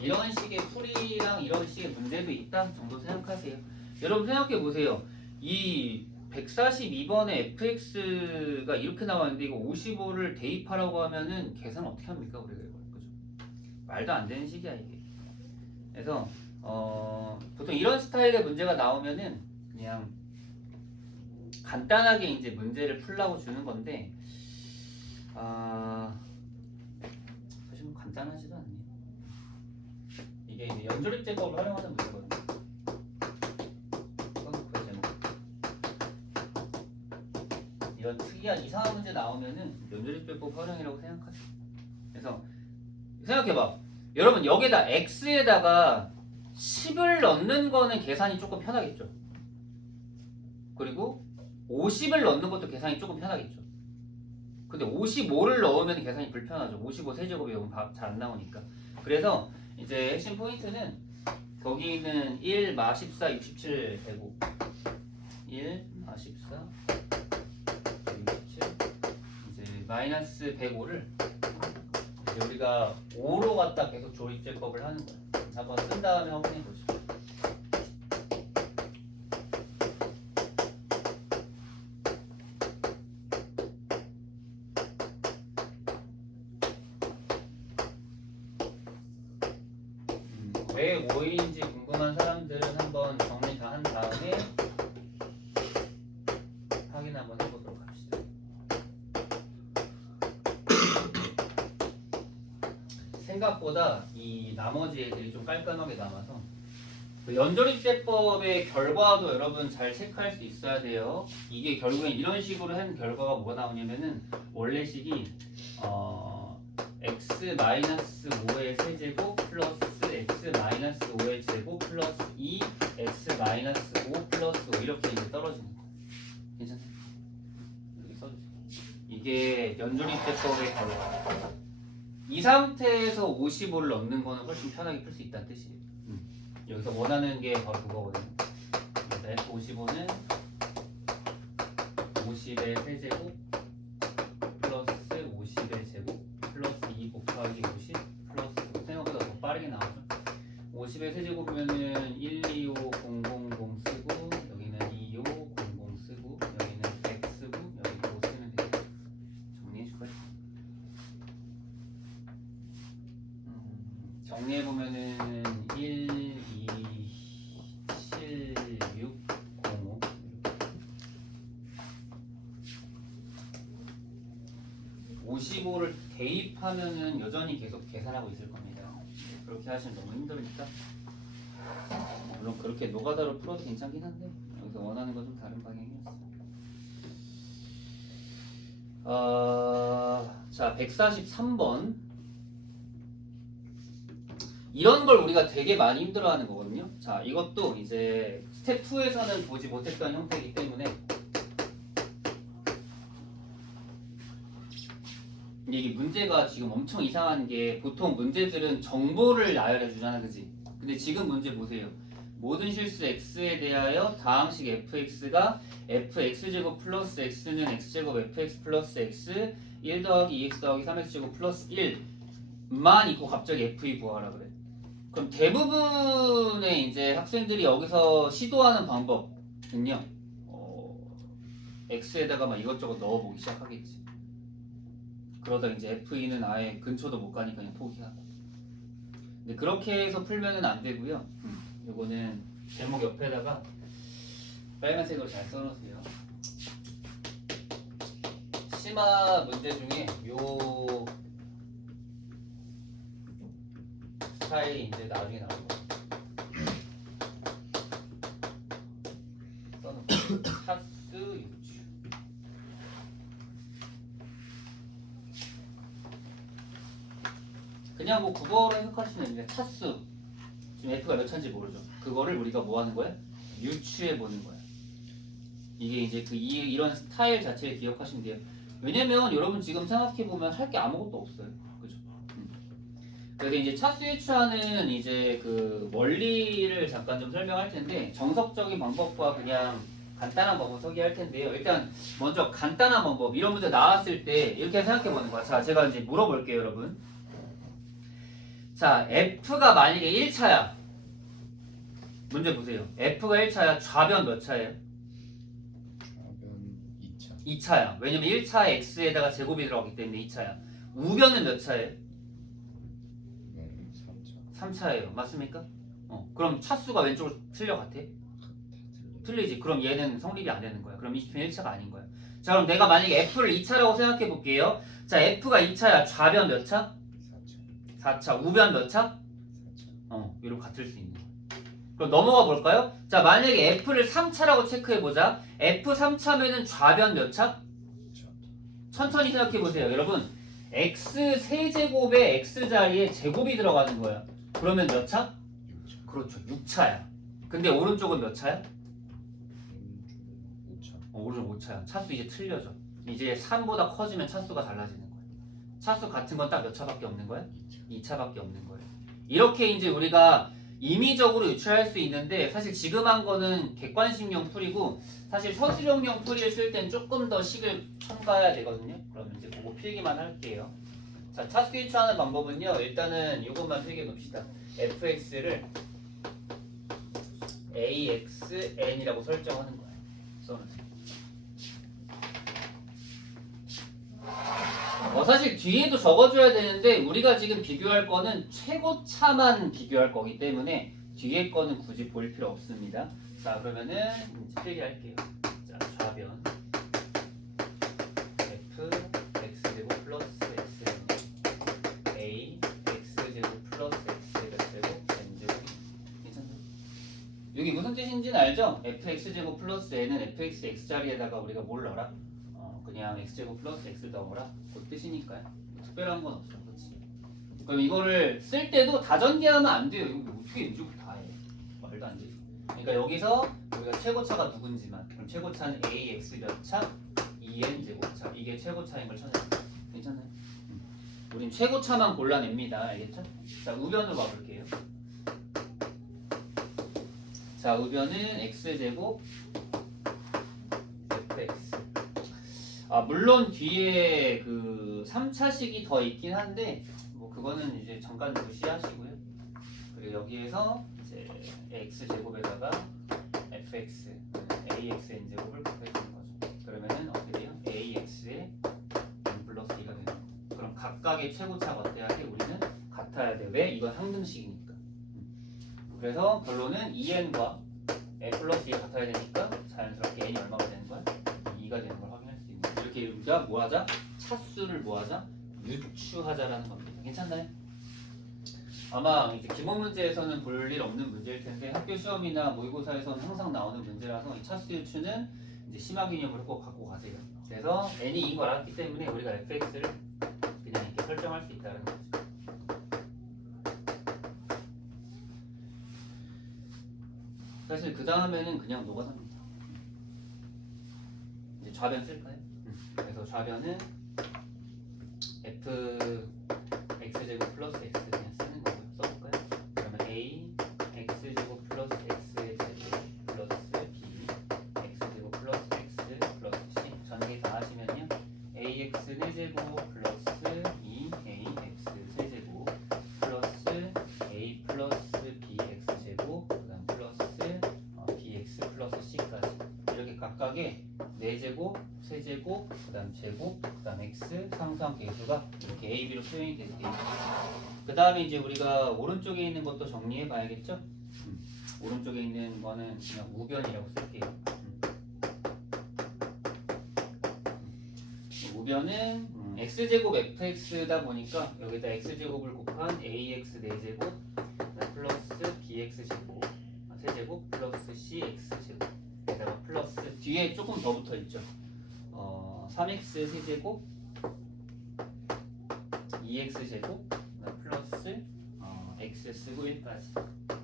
이런 식의 풀이랑 이런 식의 문제도 있다 정도 생각하세요. 여러분 생각해 보세요. 이 142번의 fx가 이렇게 나왔는데 이거 55를 대입하라고 하면은 계산 어떻게 합니까? 우리가 이거 그죠? 말도 안 되는 식이야 이게. 그래서 보통 이런 스타일의 문제가 나오면은 그냥 간단하게 이제 문제를 풀라고 주는 건데 사실 뭐 간단하지도 않네요. 이게 이제 연조립제법을 활용하는 문제거든요. 이런 특이한 이상한 문제 나오면은 연조립제법 활용이라고 생각하세요. 그래서 생각해봐. 여러분 여기다 x에다가 10을 넣는 거는 계산이 조금 편하겠죠. 그리고 50을 넣는 것도 계산이 조금 편하겠죠. 근데 55를 넣으면 계산이 불편하죠. 55 세제곱이 너무 잘 안 나오니까. 그래서 이제 핵심 포인트는 거기는 1, 마 14, 67 되고 1, 마 14, 67 이제 마이너스 105를 이제 우리가 5로 갖다 계속 조립제법을 하는 거야. 한번 쓴 다음에 확인해 보죠. 왜 5일인지 궁금한 사람들은 한번 정리 다 한 다음에 확인 한번 해보도록 합시다. 생각보다 이 나머지 애들이 좀 깔끔하게 남아서 그 연조립제법의 결과도 여러분 잘 체크할 수 있어야 돼요. 이게 결국엔 이런 식으로 한 결과가 뭐가 나오냐면은 원래 식이 x 마이너스 5의 세제곱 플러스 x 마이너스 5의 제곱 플러스 2 x 마이너스 5 플러스 5 이렇게 이제 떨어지는 거예요. 괜찮아요? 이렇게 써주세요. 이게 연조립제법의 바로 이 상태에서 55를 넣는 거는 훨씬 편하게 풀 수 있다는 뜻이에요. 여기서 원하는 게 바로 그거거든요. 그래서 F55는 50의 세제곱 플러스 50의 제곱 플러스 2 곱하기 50 플러스 5. 생각보다 더 빠르게 나오죠. 50의 세제곱이면은 125 000 쓰고 여기는 25 00 쓰고 여기는 100 쓰고 여기 5 쓰면 되죠. 정리해줄까요? 정리해보면은 1, 2, 7, 6, 05 55를 대입하면은 여전히 계속 계산하고 있을 겁니다. 그렇게 하시면 너무 힘드니까 물론 그렇게 노가다로 풀어도 괜찮긴 한데 여기서 원하는 건 좀 다른 방향이었어. 자 143번 이런 걸 우리가 되게 많이 힘들어하는 거거든요. 자 이것도 이제 스텝 2에서는 보지 못했던 형태이기 때문에 이게 문제가 지금 엄청 이상한 게 보통 문제들은 정보를 나열해 주잖아, 그지? 근데 지금 문제 보세요. 모든 실수 x에 대하여 다항식 fx가 fx제곱 플러스 x는 x제곱 fx 플러스 x 1 더하기 2x 더하기 3x제곱 플러스 1만 있고 갑자기 f2 구하라 그래. 그럼 대부분의 이제 학생들이 여기서 시도하는 방법은요, x에다가 막 이것저것 넣어보기 시작하겠지. 그러다 이제 F2는 아예 근처도 못 가니까 그냥 포기하고. 근데 그렇게 해서 풀면은 안 되고요. 요거는 제목 옆에다가 빨간색으로 잘 써놓으세요. 심화 문제 중에 요 스타일이 이제 나중에 나올 거예요. 써놓고 차스 유추. 그냥 뭐 국어로 해석하시면 됩니다. 차수 지금 F가 몇 차인지 모르죠. 그거를 우리가 뭐 하는 거야? 유추해 보는 거야. 이게 이제 이런 스타일 자체를 기억하시면 돼요. 왜냐면 여러분 지금 생각해 보면 할 게 아무것도 없어요. 그죠? 그래서 이제 차수 유추하는 이제 그 원리를 잠깐 좀 설명할 텐데 정석적인 방법과 그냥 간단한 방법 소개할 텐데요. 일단 먼저 간단한 방법 이런 문제 나왔을 때 이렇게 생각해 보는 거야. 자, 제가 이제 물어볼게요, 여러분. 자, F가 만약에 1차야. 문제 보세요. F가 1차야. 좌변 몇 차예요? 좌변 2차. 2차야. 왜냐면 1차에 X에다가 제곱이 들어가기 때문에 2차야. 우변은 몇 차예요? 3차. 3차예요. 맞습니까? 그럼 차수가 왼쪽으로 틀려 같아? 틀리지. 그럼 얘는 성립이 안 되는 거야. 그럼 20편 1차가 아닌 거야. 자, 그럼 내가 만약에 F를 2차라고 생각해 볼게요. 자, F가 2차야. 좌변 몇 차? 4차. 우변 몇 차? 4차. 이렇게 같을 수 있는 거야. 그럼 넘어가 볼까요? 자, 만약에 F를 3차라고 체크해 보자. F 3차면은 좌변 몇 차? 4차. 천천히 생각해 보세요. 여러분, X 세제곱에 X 자리에 제곱이 들어가는 거야. 그러면 몇 차? 6차. 그렇죠. 6차야. 근데 오른쪽은 몇 차야? 오른쪽은 5차. 오른쪽 5차야. 차수 이제 틀려져. 이제 3보다 커지면 차수가 달라지는 거야. 차수 같은 건 딱 몇 차밖에 없는 거야? 2차밖에 없는 거예요. 이렇게 이제 우리가 임의적으로 유추할 수 있는데 사실 지금 한 거는 객관식용 풀이고 사실 서술형용 풀이를 쓸 땐 조금 더 식을 첨가해야 되거든요. 그럼 이제 그거 필기만 할게요. 자, 차수 유추하는 방법은요. 일단은 이것만 필기해 놓읍시다. fx를 axn이라고 설정하는 거예요. 써놓으세요. 사실 뒤에도 적어줘야 되는데 우리가 지금 비교할 거는 최고차만 비교할 거기 때문에 뒤에 거는 굳이 볼 필요 없습니다. 자, 그러면은 필기할게요. 자, 좌변 f x제곱 플러스 x a x제곱 플러스 x제곱 n제곱. 괜찮나요? 여기 무슨 뜻인지는 알죠? fx제곱 플러스 n은 fx x자리에다가 우리가 뭘 넣어라? 그냥 x제곱 플러스 x 넣어라 그 뜻이니까요. 특별한 건 없어. 그렇지? 그럼 이거를 쓸 때도 다 전개하면 안 돼요. 이거 어떻게 인지고 다 해? 말도 안 되지. 그러니까 여기서 우리가 최고차가 누군지만, 그럼 최고차는 ax 몇 차? 2n 제곱차. 이게 최고차인 걸 찾아야 돼. 괜찮아요? 우린 최고차만 골라냅니다. 알겠죠? 자, 우변으로 가볼게요. 자, 우변은 x제곱 fx. 아, 물론 뒤에 그 3차식이 더 있긴 한데 뭐 그거는 이제 잠깐 무시하시고요. 그리고 여기에서 이제 x제곱에다가 fx, axn 제곱을 곱해주는 거죠. 그러면은 어떻게 돼요? ax에 n 플러스 2가 되는 거죠. 그럼 각각의 최고차가 어때야 돼? 우리는 같아야 돼. 왜? 이건 항등식이니까. 그래서 결론은 2n과 n 플러스 2가 같아야 되니까 자연스럽게 n이 얼마가 되는 거야? 2가 되는 걸 확인할 수 있는 거야. 이렇게 우리가 뭐 하자? 차수를 뭐 하자? 유추하자라는 겁니다. 괜찮나요? 아마 이제 기본 문제에서는 볼 일 없는 문제일 텐데 학교 시험이나 모의고사에서는 항상 나오는 문제라서 이 차수 유추는 이제 심화 개념으로 꼭 갖고 가세요. 그래서 n이 2인 걸 알았기 때문에 우리가 fx를 그냥 이렇게 설정할 수 있다는 거죠. 사실 그 다음에는 그냥 녹아삽니다. 이제 좌변 쓸까요? 그래서 좌변은 f x제곱 플러스 x 그냥 쓰는 거고요. 써볼까요? 그러면 a x제곱 플러스 x의 제곱 플러스 b x제곱 플러스 x 플러스 c 전개 다 하시면요. ax 4제곱 플러스 2ax 세제곱 플러스 a 플러스 bx 제곱 그다음 플러스 bx 플러스 c까지 이렇게 각각의 4제곱, 세제곱, 그다음 제곱, 그다음 x 상수함 계수가 이렇게 a, b로 표현이 되게 돼요. 그 다음에 이제 우리가 오른쪽에 있는 것도 정리해 봐야겠죠? 오른쪽에 있는 거는 그냥 우변이라고 쓸게요. 우변은 x제곱 fx다 보니까 여기다 x제곱을 곱한 ax 4제곱 플러스 bx제곱 세제곱 플러스 cx제곱 에다가 플러스 뒤에 조금 더 붙어 있죠. 3x 세제곱 2x제곱 플러스 x 쓰고 1까지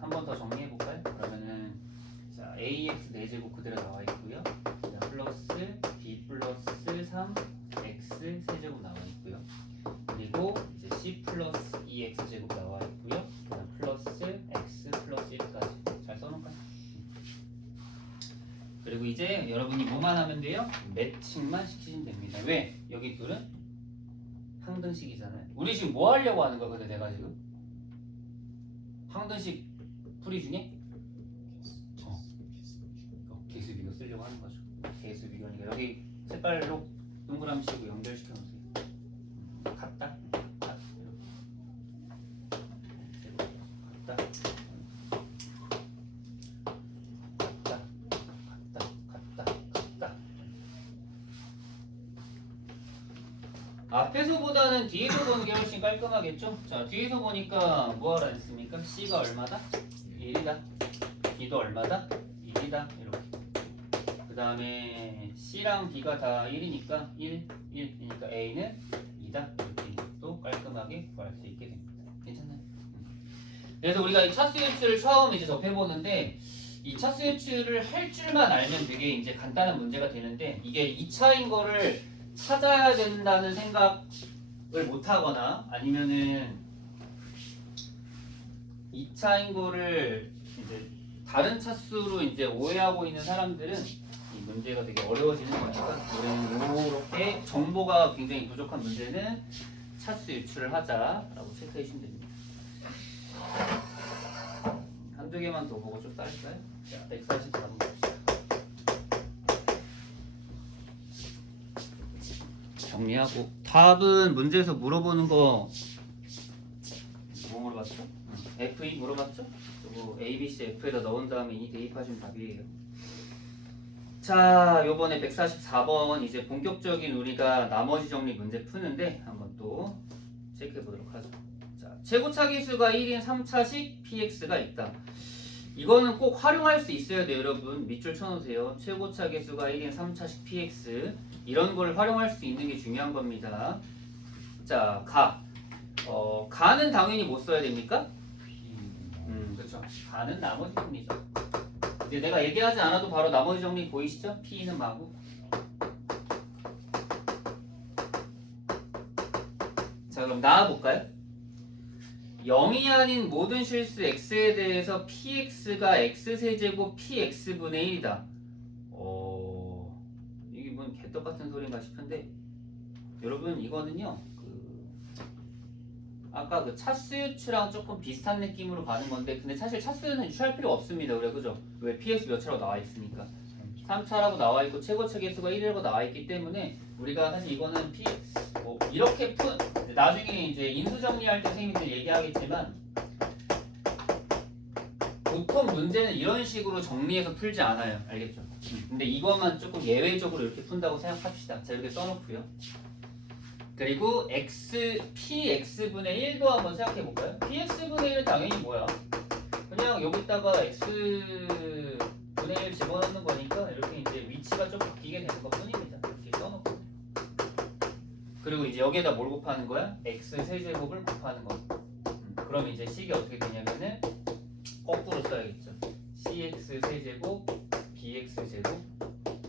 한 번 더 정리해 볼까요? 그러면은 자 ax 4제곱 그대로 나와 있고요. 플러스 b 플러스 3 x 세제곱 나와 있고요. 그리고 이제 c 플러스 2x 제곱 나와 있고요. 그다음 플러스 x 플러스 1까지 잘 써놓을까요? 그리고 이제 여러분이 뭐만 하면 돼요? 매칭만 시키시면 됩니다. 왜? 여기 둘은 항등식이잖아요. 우리 지금 뭐 하려고 하는 거야? 근데 내가 지금 항등식 풀이 중에 개수 비교 쓰려고 하는 거죠. 개수 비교니까 여기 색깔로 동그라미 치고 연결시켜 놓으세요. 같다. 같다. 같다. 앞에서보다는 뒤에서 보는 게 훨씬 깔끔하겠죠? 자, 뒤에서 보니까 뭐하라 했습니까? C가 얼마다? 1이다. B도 얼마다? 1이다. 이렇게. 그 다음에 C랑 B가 다 1이니까 1, 1이니까 A는 2다. 이렇게 또 깔끔하게 구할 수 있게 됩니다. 괜찮나요? 그래서 우리가 이 차수 유추를 처음 이제 접해보는데 이 차수 유추를 할 줄만 알면 되게 이제 간단한 문제가 되는데 이게 2차인 거를 찾아야 된다는 생각을 못 하거나 아니면은 2차인 거를 이제 다른 차수로 이제 오해하고 있는 사람들은 이 문제가 되게 어려워지는 거니까 우리는 이렇게 정보가 굉장히 부족한 문제는 차수 유추를 하자라고 체크해 주시면 됩니다. 한두 개만 더 보고 좀 따를까요? 자, 144번 봅시다. 정리하고 답은 문제에서 물어보는 거 뭐 물어봤죠? F2 물어봤죠? 그리고 A, B, C, F에다 넣은 다음에 이 대입하시면 답이에요. 자, 요번에 144번 이제 본격적인 우리가 나머지 정리 문제 푸는데 한번 또 체크해 보도록 하죠. 자, 최고차 기수가 1인 3차식 PX가 있다. 이거는 꼭 활용할 수 있어야 돼요, 여러분. 밑줄 쳐놓으세요. 최고차 계수가 1인 3차식 px 이런 걸 활용할 수 있는 게 중요한 겁니다. 자, 가는 당연히 못 써야 됩니까? 그렇죠. 가는 나머지 정리죠. 이제 내가 얘기하지 않아도 바로 나머지 정리 보이시죠? P는 마구. 자, 그럼 나와볼까요? 0이 아닌 모든 실수 x에 대해서 px가 x세제곱 px분의 1이다. 이게 뭔 개떡 같은 소린가 싶은데 여러분 이거는요 아까 그 차수 유추랑 조금 비슷한 느낌으로 가는 건데 근데 사실 차수는 유추할 필요 없습니다. 그래 그죠? 왜 px 몇 차라고 나와 있으니까 3차라고 나와 있고 최고차 개수가 1이라고 나와 있기 때문에 우리가 사실 이거는 이렇게 나중에 이제 인수 정리할 때 선생님들 얘기하겠지만 보통 문제는 이런 식으로 정리해서 풀지 않아요. 알겠죠? 근데 이것만 조금 예외적으로 이렇게 푼다고 생각합시다. 자 이렇게 써놓고요. 그리고 px분의 1도 한번 생각해 볼까요? px분의 1은 당연히 뭐야? 그냥 여기다가 x분의 1 집어넣는 거니까 이렇게 이제 위치가 좀 바뀌게 되는 것 뿐입니다. 이렇게 써놓고 그리고 이제 여기에다 뭘 곱하는 거야? x 세제곱을 곱하는 거. 그럼 이제 식이 어떻게 되냐면은 거꾸로 써야겠죠. cx 세제곱 bx 제곱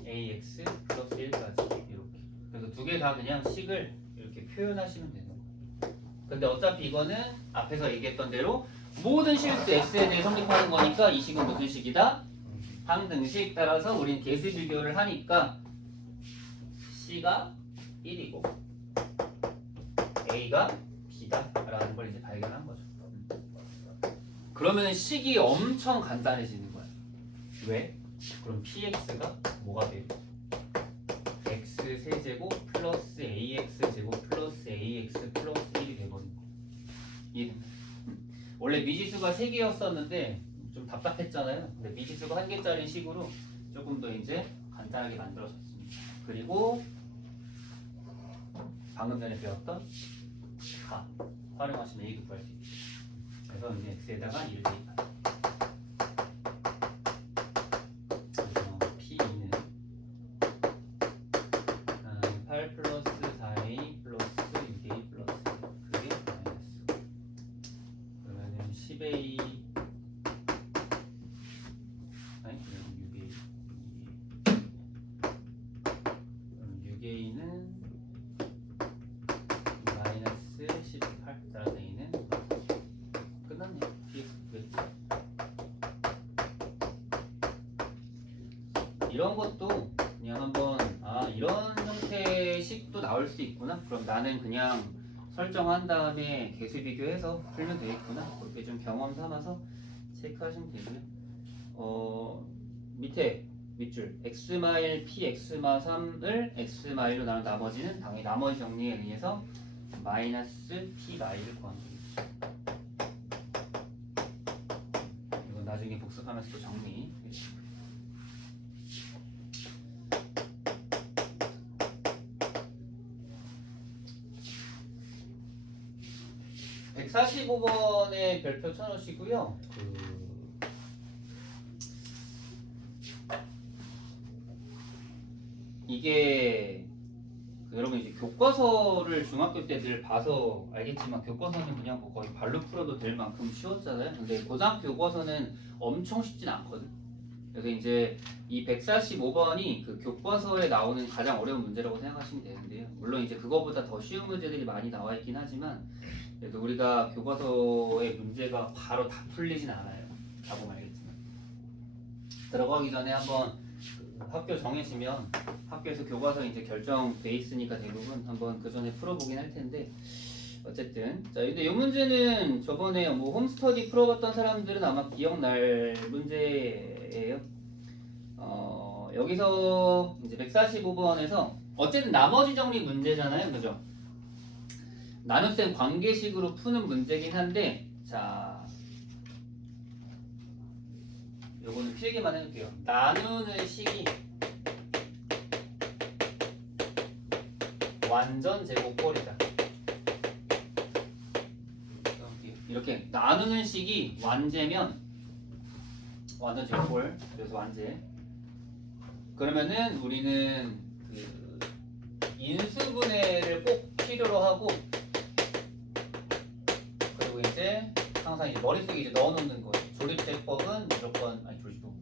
ax 플러스 1까지 이렇게. 그래서 두 개 다 그냥 식을 이렇게 표현하시면 되는 거예요. 근데 어차피 이거는 앞에서 얘기했던 대로 모든 실수 x에 대해 성립하는 거니까 이 식은 무슨 식이다? 항등식. 따라서 우린 개수 비교를 하니까 c가 1이고 a가 b다 라는 걸 이제 발견한 거죠. 그러면 식이 엄청 간단해지는 거야. 왜? 그럼 px가 뭐가 돼요? x 세제곱 플러스 ax 제곱 플러스 ax 플러스 1이 돼버린 거. 이해됐나요? 원래 미지수가 3개였었는데 좀 답답했잖아요. 근데 미지수가 1개짜리 식으로 조금 더 이제 간단하게 만들어졌습니다. 그리고 방금 전에 배웠던 가 활용하시면 a도 구할 수 있어요. 그래서 이제 x에다가 1을 대입하죠. 그래서 p는 8 플러스 4a 플러스 6a 플러스 그게 마이너스. 그러면은 10a 아니 6a 그럼 6a는 마이너스 18 따라서 a는 끝났네요. px 이런 것도 그냥 한번 이런 형태의 식도 나올 수 있구나. 그럼 나는 그냥 설정한 다음에 개수 비교해서 풀면 되겠구나. 그렇게 좀 경험 삼아서 체크하시면 되고요. 밑에 밑줄 x마일 px마 3을 x마일로 나눈 나머지는 당연히 나머지 정리에 의해서 마이너스 p마일을 구하는 거죠. 이건 나중에 복습하면서 또 정리. 145번에 별표 쳐놓으시고요. 이게 여러분 이제 교과서를 중학교 때 늘 봐서 알겠지만 교과서는 그냥 뭐 거의 발로 풀어도 될 만큼 쉬웠잖아요. 근데 고등학교 교과서는 엄청 쉽진 않거든. 그래서 이제 이 145번이 그 교과서에 나오는 가장 어려운 문제라고 생각하시면 되는데요. 물론 이제 그거보다 더 쉬운 문제들이 많이 나와 있긴 하지만 그래도 우리가 교과서의 문제가 바로 다 풀리진 않아요. 다 보면 알겠지만 들어가기 전에 한번 학교 정해지면 학교에서 교과서 이제 결정돼 있으니까 대부분 한번 그 전에 풀어보긴 할 텐데 어쨌든 자 근데 이 문제는 저번에 뭐 홈스터디 풀어봤던 사람들은 아마 기억날 문제예요. 여기서 이제 145번에서 어쨌든 나머지 정리 문제잖아요, 그죠? 나눗셈 관계식으로 푸는 문제긴 한데 자 요거는 필기만 해놓을게요. 나누는 식이 완전 제곱꼴이다. 이렇게 나누는 식이 완제면 완전 제곱꼴, 그래서 완제. 그러면은 우리는 그 인수분해를 꼭 필요로 하고 이제 머릿속에 이제 넣어놓는 거예요. 조립대법은 무조건 아니 조립도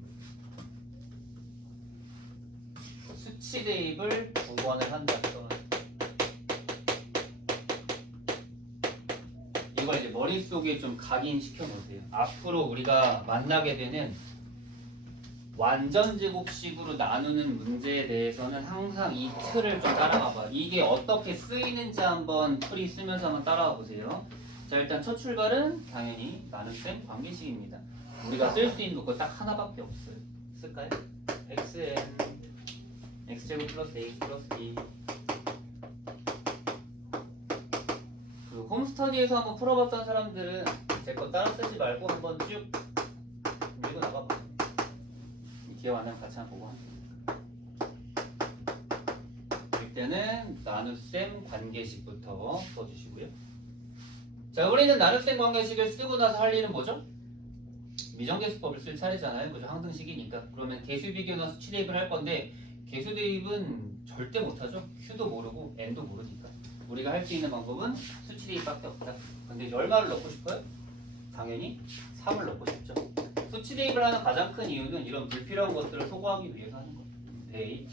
수치 대입을 2번을 한다. 이걸 이제 머릿속에 좀 각인시켜 놓으세요. 앞으로 우리가 만나게 되는 완전 제곱식으로 나누는 문제에 대해서는 항상 이 틀을 좀 따라가 봐요. 이게 어떻게 쓰이는지 한번 풀이 쓰면서 한번 따라가 보세요. 자, 일단 첫 출발은 당연히 나눗셈 관계식입니다. 우리가 쓸 수 있는 거 딱 하나밖에 없어요. 쓸까요? xn x제곱 플러스 ax 플러스 b. 그 홈스터디에서 한번 풀어봤던 사람들은 제 거 따라 쓰지 말고 한번 쭉 밀고 나가봐. 기억 안 나면 같이 한번 보고 이때는 나눗셈 관계식부터 써주시고요. 자, 우리는 나눗셈 관계식을 쓰고 나서 할 일은 뭐죠? 미정계수법을 쓸 차례잖아요. 그죠? 항등식이니까. 그러면 개수 비교나 수치 대입을 할 건데 개수 대입은 절대 못하죠. q도 모르고 n도 모르니까. 우리가 할 수 있는 방법은 수치 대입밖에 없다. 근데 이제 얼마를 넣고 싶어요? 당연히 3을 넣고 싶죠. 수치 대입을 하는 가장 큰 이유는 이런 불필요한 것들을 소거하기 위해서 하는 거예요. 대입.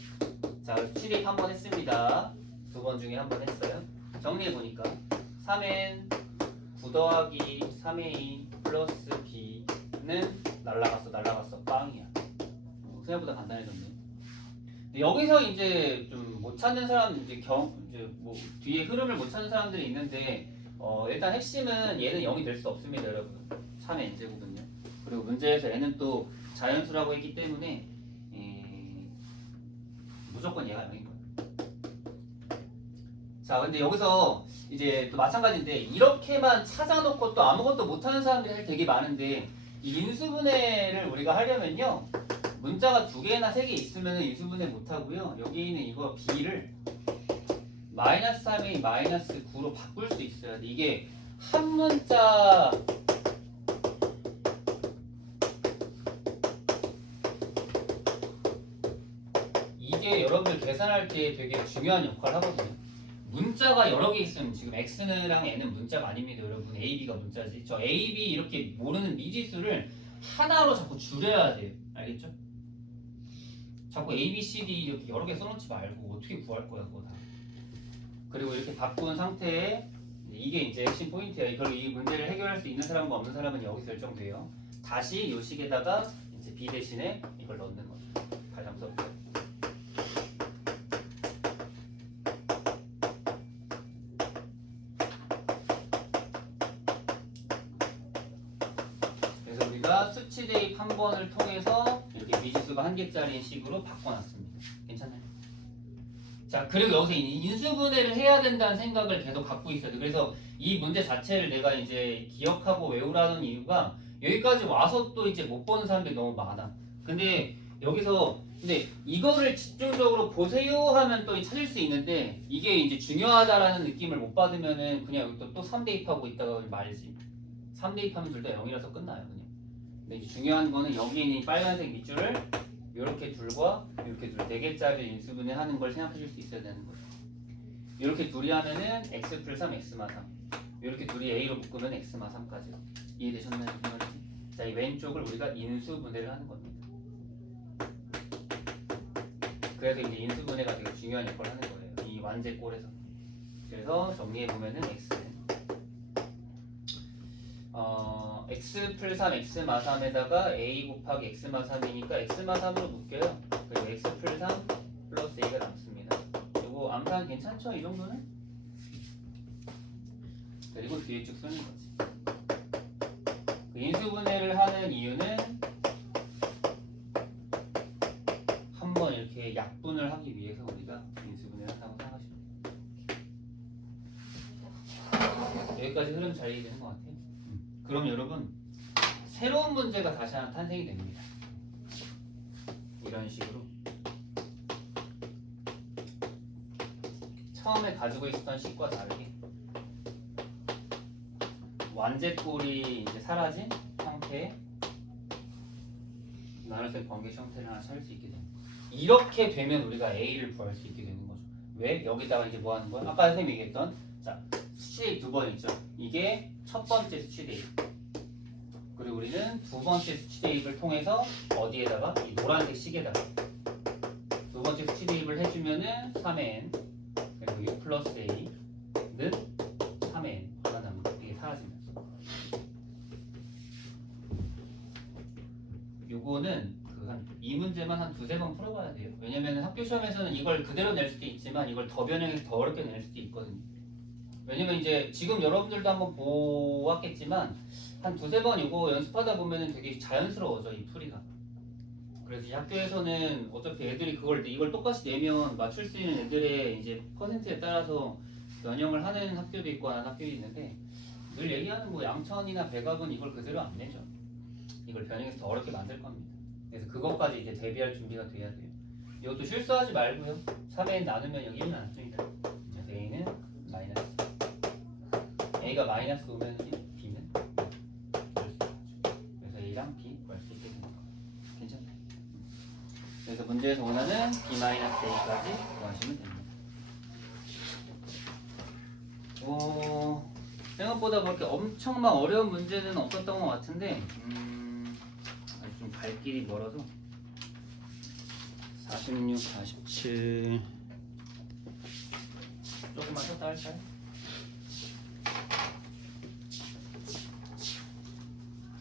자, 수치 대입 한 번 했습니다. 2번 중에 한 번 했어요. 정리해보니까 3n 9 더하기 3a 플러스 b는 날라갔어. 빵이야. 생각보다 간단해졌네. 여기서 이제 좀 못 찾는 사람, 이제 뭐 뒤에 흐름을 못 찾는 사람들이 있는데, 일단 핵심은 얘는 0이 될 수 없습니다, 여러분. 3의 n제곱은요. 그리고 문제에서 n은 또 자연수라고 했기 때문에 무조건 얘가 0인 거예요. 자, 근데 여기서 이제 또 마찬가지인데 이렇게만 찾아놓고 또 아무것도 못하는 사람들이 되게 많은데 이 인수분해를 우리가 하려면요, 문자가 2개나 3개 있으면 인수분해 못하고요. 여기 있는 이거 b를 마이너스 3에 마이너스 9로 바꿀 수 있어야 돼. 이게 한 문자 이게 여러분들 계산할 때 되게 중요한 역할을 하거든요. 문자가 여러 개 있으면 지금 x랑 n은 문자가 아닙니다, 여러분. a, b가 문자지. 저 a, b 이렇게 모르는 미지수를 하나로 자꾸 줄여야 돼요. 알겠죠? 자꾸 a, b, c, d 이렇게 여러 개 써놓지 말고 어떻게 구할 거야, 그거 다. 그리고 이렇게 바꾼 상태에 이게 이제 핵심 포인트예요. 그리고 이 문제를 해결할 수 있는 사람과 없는 사람은 여기서 결정돼요. 다시 이 식에다가 이제 b 대신에 이걸 넣는 거죠. 다시 한번 써볼게요. 그래서 우리가 수치 대입 한 번을 통해서 이렇게 미지수가 1개짜리인 식으로 바꿔놨습니다. 괜찮나요? 자, 그리고 여기서 인수분해를 해야 된다는 생각을 계속 갖고 있어야 돼. 그래서 이 문제 자체를 내가 이제 기억하고 외우라는 이유가 여기까지 와서 또 이제 못 보는 사람들이 너무 많아. 근데 여기서 근데 이거를 집중적으로 보세요 하면 또 찾을 수 있는데 이게 이제 중요하다라는 느낌을 못 받으면은 그냥 여기 또 3대입하고 있다가 말지. 3대입하면 둘 다 0이라서 끝나요, 그냥. 근데 이제 중요한 거는 여기 있는 빨간색 밑줄을 이렇게 둘과 이렇게 둘 4개짜리 인수분해 하는 걸 생각해 줄 수 있어야 되는 거예요. 이렇게 둘이 하면은 x 플 3 x마 3. 이렇게 둘이 a로 묶으면 x마 3까지. 이해되셨나요? 무슨 말인지? 자, 이 왼쪽을 우리가 인수분해를 하는 겁니다. 그래서 이제 인수분해가 되게 중요한 역할을 하는 거예요. 이 완제꼴에서. 그래서 정리해 보면은 x 플 3 x마 3에다가 a 곱하기 x마 3이니까 x마 3으로 묶여요. 그리고 x 플 3 플러스 a가 남습니다. 이거 암산 괜찮죠? 이 정도는? 그리고 뒤에 쭉 쓰는 거지. 그 인수분해를 하는 이유는 한번 이렇게 약분을 하기 위해서 우리가 인수분해를 한다고 생각하시면 돼요. 여기까지 흐름 잘 이해되는 것 같아요. 그럼 여러분, 새로운 문제가 다시 하나 탄생이 됩니다. 이런 식으로 처음에 가지고 있었던 식과 다르게 완제꼴이 이제 사라진 형태의 나눗셈 관계식 형태를 하나 찾을 수 있게 됩니다. 이렇게 되면 우리가 A를 구할 수 있게 되는 거죠. 왜? 여기다가 이제 뭐 하는 거야? 아까 선생님이 얘기했던 자, 수치 대입 2번 있죠. 이게 첫 번째 수치 대입. 그리고 우리는 두 번째 수치 대입을 통해서 어디에다가 이 노란색 식에다가 두 번째 수치 대입을 해주면은 3n 그리고 6 플러스 a는 3n 하나 남는 이게 사라집니다. 요거는 그 한 이 문제만 한 두세 번 풀어봐야 돼요. 왜냐면 학교 시험에서는 이걸 그대로 낼 수도 있지만 이걸 더 변형해서 더 어렵게 낼 수도 있거든요. 왜냐면 이제 지금 여러분들도 한번 보았겠지만 한 두세 번 이거 연습하다 보면은 되게 자연스러워져 이 풀이가. 그래서 이 학교에서는 어차피 애들이 이걸 똑같이 내면 맞출 수 있는 애들의 이제 퍼센트에 따라서 변형을 하는 학교도 있고 안 하는 학교도 있는데 늘 얘기하는 뭐 양천이나 백악은 이걸 그대로 안 내죠. 이걸 변형해서 더 어렵게 만들 겁니다. 그래서 그것까지 이제 대비할 준비가 돼야 돼요. 이것도 실수하지 말고요. 3n 나누면 여기 1 나왔습니다. 그래서 a는 마이너스. a가 마이너스 오면 b는 그래서 a랑 b 구할 수 있게 되는 거. 괜찮나요? 그래서 문제에서 원하는 b-a까지 구하시면 됩니다. 생각보다 그렇게 엄청 막 어려운 문제는 없었던 것 같은데 아직 좀 갈 길이 멀어서 46, 47 조금만 더 할까요?